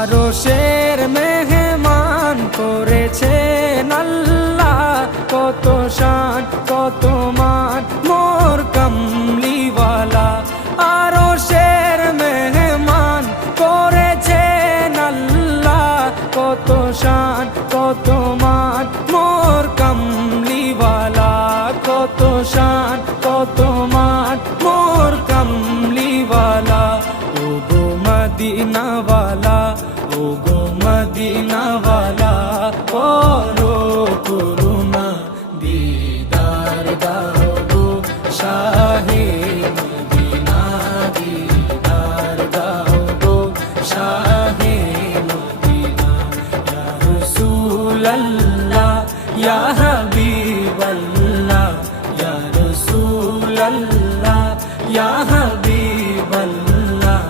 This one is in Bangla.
আরশের মেহমান করেছেন আল্লাহ, কত শান কত মান মোর কামলিওয়ালা। আরশের মেহমান করেছেন আল্লাহ, কত শান কত মান মোর কামলিওয়ালা, কত শান কত মান মোর কামলিওয়ালা। ও গো মদিনা